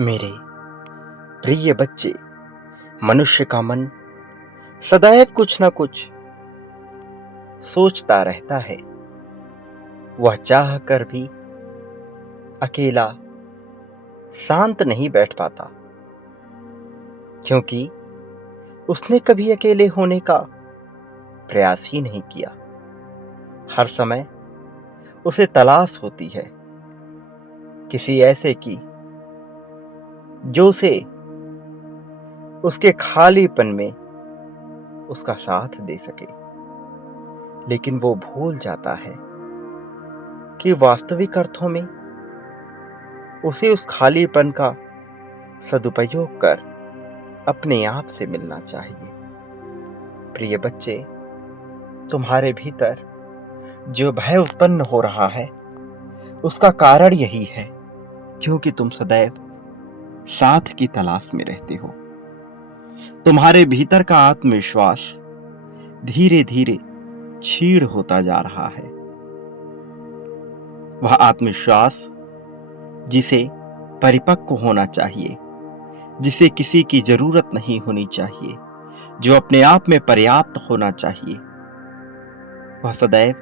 मेरे प्रिय बच्चे, मनुष्य का मन सदैव कुछ न कुछ सोचता रहता है। वह चाह कर भी अकेला शांत नहीं बैठ पाता, क्योंकि उसने कभी अकेले होने का प्रयास ही नहीं किया। हर समय उसे तलाश होती है किसी ऐसे की जो उसे उसके खालीपन में उसका साथ दे सके। लेकिन वो भूल जाता है कि वास्तविक अर्थों में उसे उस खालीपन का सदुपयोग कर अपने आप से मिलना चाहिए। प्रिय बच्चे, तुम्हारे भीतर जो भय उत्पन्न हो रहा है उसका कारण यही है क्योंकि तुम सदैव साथ की तलाश में रहते हो। तुम्हारे भीतर का आत्मविश्वास धीरे धीरे क्षीण होता जा रहा है। वह आत्मविश्वास जिसे परिपक्व होना चाहिए, जिसे किसी की जरूरत नहीं होनी चाहिए, जो अपने आप में पर्याप्त होना चाहिए, वह सदैव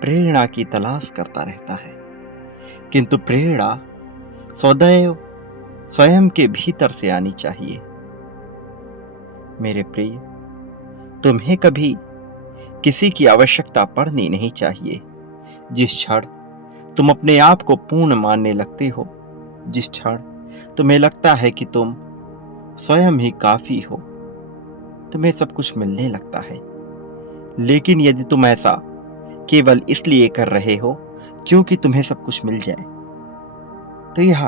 प्रेरणा की तलाश करता रहता है। किंतु प्रेरणा सदैव स्वयं के भीतर से आनी चाहिए। मेरे प्रिय, तुम्हें कभी किसी की आवश्यकता पड़नी नहीं चाहिए। जिस क्षण तुम अपने आप को पूर्ण मानने लगते हो, जिस क्षण तुम्हें लगता है कि तुम स्वयं ही काफी हो, तुम्हें सब कुछ मिलने लगता है। लेकिन यदि तुम ऐसा केवल इसलिए कर रहे हो क्योंकि तुम्हें सब कुछ मिल जाए, तो यह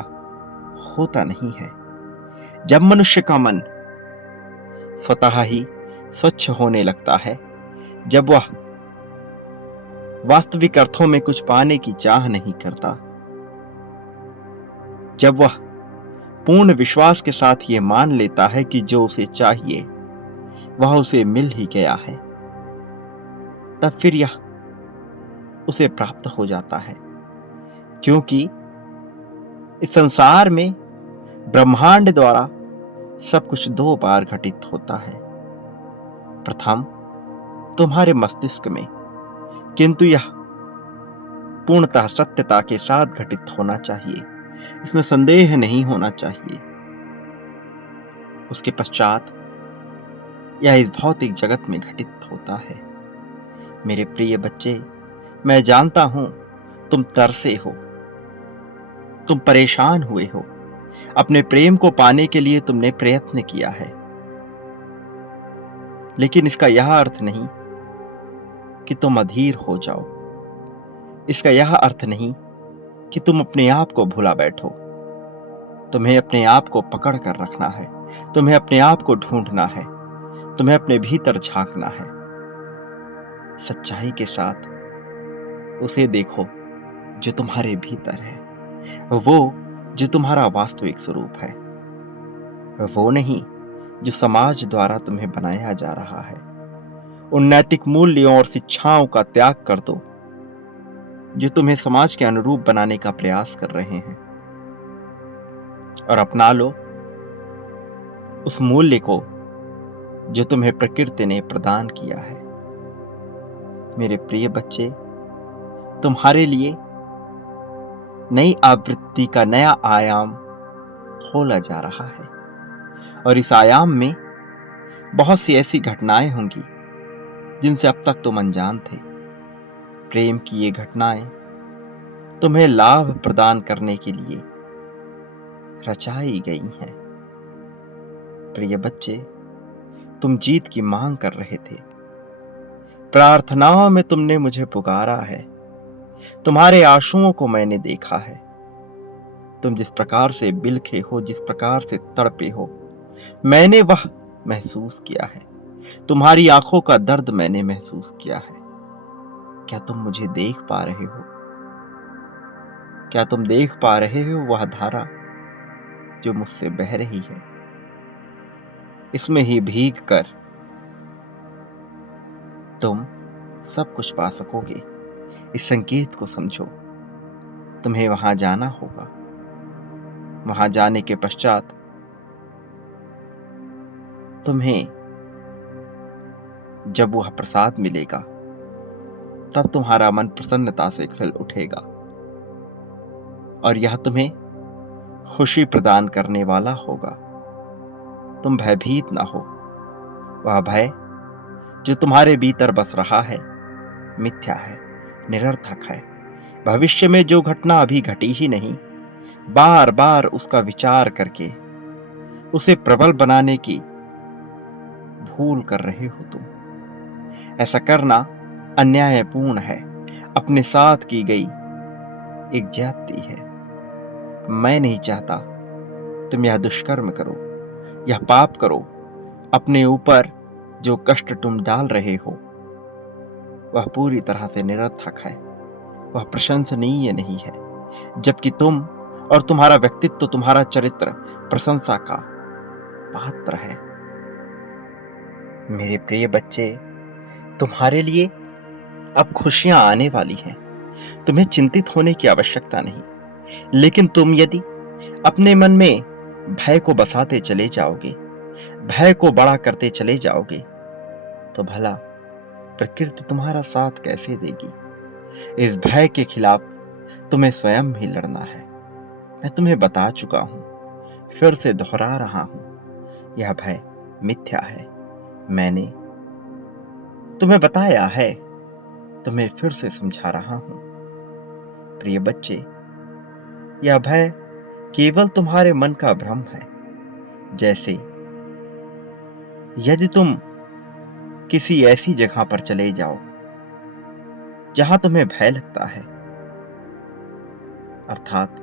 होता नहीं है। जब मनुष्य का मन स्वतः ही स्वच्छ होने लगता है, जब वह वास्तविक अर्थों में कुछ पाने की चाह नहीं करता, जब वह पूर्ण विश्वास के साथ ये मान लेता है कि जो उसे चाहिए वह उसे मिल ही गया है, तब फिर यह उसे प्राप्त हो जाता है। क्योंकि इस संसार में ब्रह्मांड द्वारा सब कुछ दो बार घटित होता है। प्रथम तुम्हारे मस्तिष्क में, किंतु यह पूर्णतः सत्यता के साथ घटित होना चाहिए, इसमें संदेह नहीं होना चाहिए। उसके पश्चात यह इस भौतिक जगत में घटित होता है। मेरे प्रिय बच्चे, मैं जानता हूं तुम तरसे हो, तुम परेशान हुए हो। अपने प्रेम को पाने के लिए तुमने प्रयत्न किया है, लेकिन इसका यह अर्थ नहीं कि तुम अधीर हो जाओ। इसका यह अर्थ नहीं कि तुम अपने आप को भुला बैठो। तुम्हें अपने आप को पकड़ कर रखना है, तुम्हें अपने आप को ढूंढना है, तुम्हें अपने भीतर झांकना है। सच्चाई के साथ उसे देखो जो तुम्हारे भीतर है, वो जो तुम्हारा वास्तविक स्वरूप है, वो नहीं जो समाज द्वारा तुम्हें बनाया जा रहा है। उन नैतिक मूल्यों और शिक्षाओं का त्याग कर दो जो तुम्हें समाज के अनुरूप बनाने का प्रयास कर रहे हैं, और अपना लो उस मूल्य को जो तुम्हें प्रकृति ने प्रदान किया है। मेरे प्रिय बच्चे, तुम्हारे लिए नई आवृत्ति का नया आयाम खोला जा रहा है, और इस आयाम में बहुत सी ऐसी घटनाएं होंगी जिनसे अब तक तुम अनजान थे। प्रेम की ये घटनाएं तुम्हें लाभ प्रदान करने के लिए रचाई गई हैं। प्रिय बच्चे, तुम जीत की मांग कर रहे थे, प्रार्थनाओं में तुमने मुझे पुकारा है, तुम्हारे आंसुओं को मैंने देखा है। तुम जिस प्रकार से बिलखे हो, जिस प्रकार से तड़पे हो, मैंने वह महसूस किया है। तुम्हारी आंखों का दर्द मैंने महसूस किया है। क्या तुम मुझे देख पा रहे हो? क्या तुम देख पा रहे हो वह धारा जो मुझसे बह रही है? इसमें ही भीग कर तुम सब कुछ पा सकोगे। इस संकेत को समझो, तुम्हें वहां जाना होगा। वहां जाने के पश्चात तुम्हें जब वह प्रसाद मिलेगा तब तुम्हारा मन प्रसन्नता से खिल उठेगा और यह तुम्हें खुशी प्रदान करने वाला होगा। तुम भयभीत ना हो। वह भय जो तुम्हारे भीतर बस रहा है मिथ्या है, निरर्थक है। भविष्य में जो घटना अभी घटी ही नहीं, बार बार उसका विचार करके उसे प्रबल बनाने की भूल कर रहे हो तुम। ऐसा करना अन्यायपूर्ण है, अपने साथ की गई एक ज्यादती है। मैं नहीं चाहता तुम यह दुष्कर्म करो, यह पाप करो। अपने ऊपर जो कष्ट तुम डाल रहे हो वह पूरी तरह से निरर्थक है, वह प्रशंसनीय नहीं है। जबकि तुम और तुम्हारा व्यक्तित्व, तुम्हारा चरित्र प्रशंसा का पात्र है। मेरे प्रिय बच्चे, तुम्हारे लिए अब खुशियां आने वाली हैं। तुम्हें चिंतित होने की आवश्यकता नहीं। लेकिन तुम यदि अपने मन में भय को बसाते चले जाओगे, भय को बड़ा करते चले जाओगे, तो भला प्रकृति तुम्हारा साथ कैसे देगी। इस भय के खिलाफ तुम्हें स्वयं ही लड़ना है। मैं तुम्हें बता चुका हूं, फिर से दोहरा रहा हूं, यह भय मिथ्या है। मैंने तुम्हें बताया है, तुम्हें फिर से समझा रहा हूं। प्रिय बच्चे, यह भय केवल तुम्हारे मन का भ्रम है। जैसे यदि तुम किसी ऐसी जगह पर चले जाओ जहां तुम्हें भय लगता है, अर्थात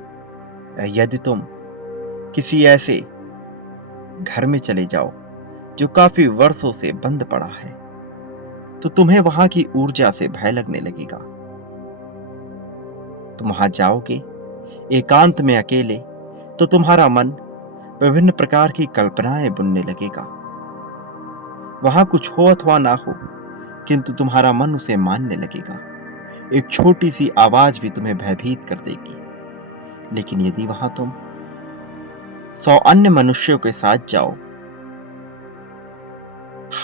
यदि तुम किसी ऐसे घर में चले जाओ जो काफी वर्षों से बंद पड़ा है, तो तुम्हें वहां की ऊर्जा से भय लगने लगेगा। तुम वहां जाओगे एकांत में अकेले, तो तुम्हारा मन विभिन्न प्रकार की कल्पनाएं बुनने लगेगा। वहां कुछ हो अथवा ना हो, किंतु तुम्हारा मन उसे मानने लगेगा। एक छोटी सी आवाज भी तुम्हें भयभीत कर देगी। लेकिन यदि वहां तुम 100 अन्य मनुष्यों के साथ जाओ,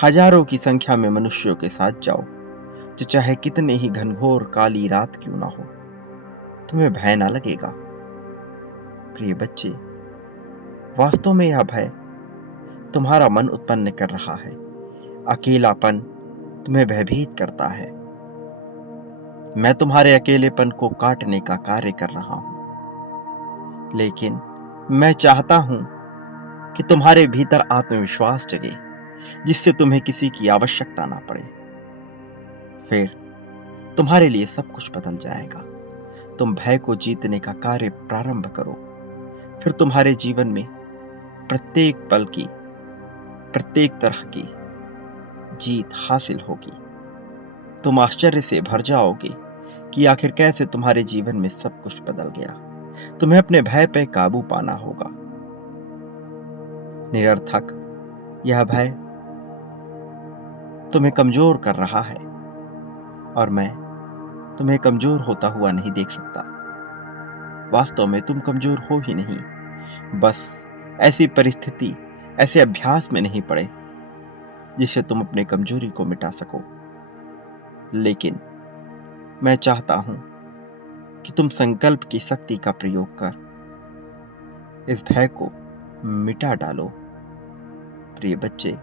हजारों की संख्या में मनुष्यों के साथ जाओ, तो चाहे कितने ही घनघोर काली रात क्यों ना हो, तुम्हें भय ना लगेगा। प्रिय बच्चे, वास्तव में यह भय तुम्हारा मन उत्पन्न कर रहा है। अकेलापन तुम्हें भयभीत करता है। मैं तुम्हारे अकेलेपन को काटने का कार्य कर रहा हूं, लेकिन मैं चाहता हूं कि तुम्हारे भीतर आत्मविश्वास जगे, जिससे तुम्हें किसी की आवश्यकता ना पड़े। फिर तुम्हारे लिए सब कुछ बदल जाएगा। तुम भय को जीतने का कार्य प्रारंभ करो, फिर तुम्हारे जीवन में प्रत्येक पल की, प्रत्येक तरह की जीत हासिल होगी। तुम आश्चर्य से भर जाओगे कि आखिर कैसे तुम्हारे जीवन में सब कुछ बदल गया। तुम्हें अपने भय पर काबू पाना होगा। निरर्थक यह भय तुम्हें कमजोर कर रहा है, और मैं तुम्हें कमजोर होता हुआ नहीं देख सकता। वास्तव में तुम कमजोर हो ही नहीं, बस ऐसी परिस्थिति, ऐसे अभ्यास में नहीं पड़े जिससे तुम अपनी कमजोरी को मिटा सको। लेकिन मैं चाहता हूं कि तुम संकल्प की शक्ति का प्रयोग कर इस भय को मिटा डालो। प्रिय बच्चे,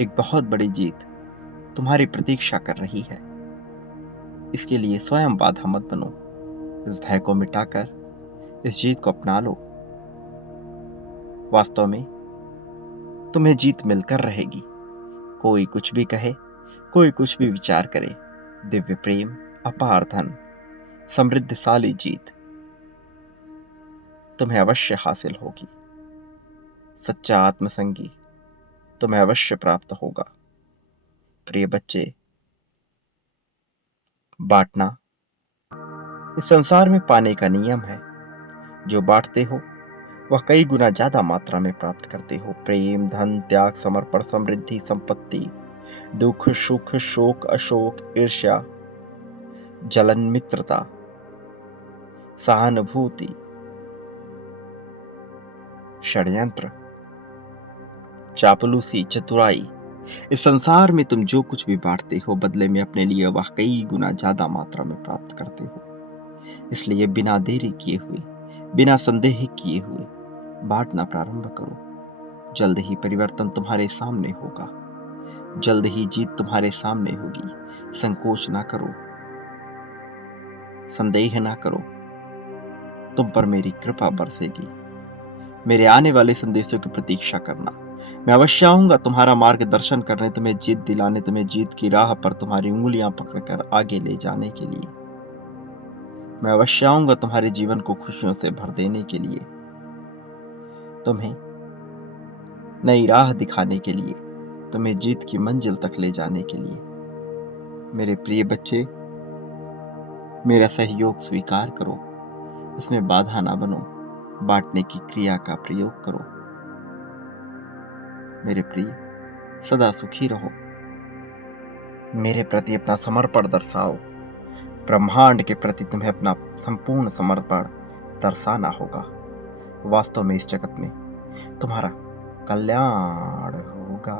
एक बहुत बड़ी जीत तुम्हारी प्रतीक्षा कर रही है। इसके लिए स्वयं बाधा मत बनो। इस भय को मिटाकर इस जीत को अपना लो। वास्तव में तुम्हें जीत मिलकर रहेगी। कोई कुछ भी कहे, कोई कुछ भी विचार करे, दिव्य प्रेम, अपार धन, समृद्धशाली जीत तुम्हें अवश्य हासिल होगी। सच्चा आत्मसंगी तुम्हें अवश्य प्राप्त होगा। प्रिय बच्चे, बांटना इस संसार में पाने का नियम है। जो बांटते हो वह कई गुना ज्यादा मात्रा में प्राप्त करते हो। प्रेम, धन, त्याग, समर्पण, समृद्धि, संपत्ति, दुख, सुख, शोक, अशोक, ईर्ष्या, जलन, मित्रता, सहानुभूति, षड्यंत्र, चापलूसी, चतुराई, इस संसार में तुम जो कुछ भी बांटते हो बदले में अपने लिए वह कई गुना ज्यादा मात्रा में प्राप्त करते हो। इसलिए बिना देरी किए हुए, बिना संदेह किए हुए बांटना प्रारंभ करो। जल्द ही परिवर्तन तुम्हारे सामने होगा, जल्द ही जीत तुम्हारे सामने होगी। संकोच ना करो, संदेह ना करो, तुम पर मेरी कृपा बरसेगी। मेरे आने वाले संदेशों की प्रतीक्षा करना। मैं अवश्य आऊंगा तुम्हारा मार्गदर्शन करने, तुम्हें जीत दिलाने, तुम्हें जीत की राह पर तुम्हारी उंगलियां पकड़कर आगे ले जाने के लिए। मैं अवश्य आऊंगा तुम्हारे जीवन को खुशियों से भर देने के लिए, तुम्हें नई राह दिखाने के लिए, तुम्हें जीत की मंजिल तक ले जाने के लिए। मेरे प्रिय बच्चे, मेरा सहयोग स्वीकार करो, इसमें बाधा ना बनो, बांटने की क्रिया का प्रयोग करो। मेरे प्रिय, सदा सुखी रहो, मेरे प्रति अपना समर्पण दर्शाओ। ब्रह्मांड के प्रति तुम्हें अपना संपूर्ण समर्पण दर्शाना होगा। वास्तव में इस जगत में तुम्हारा कल्याण होगा।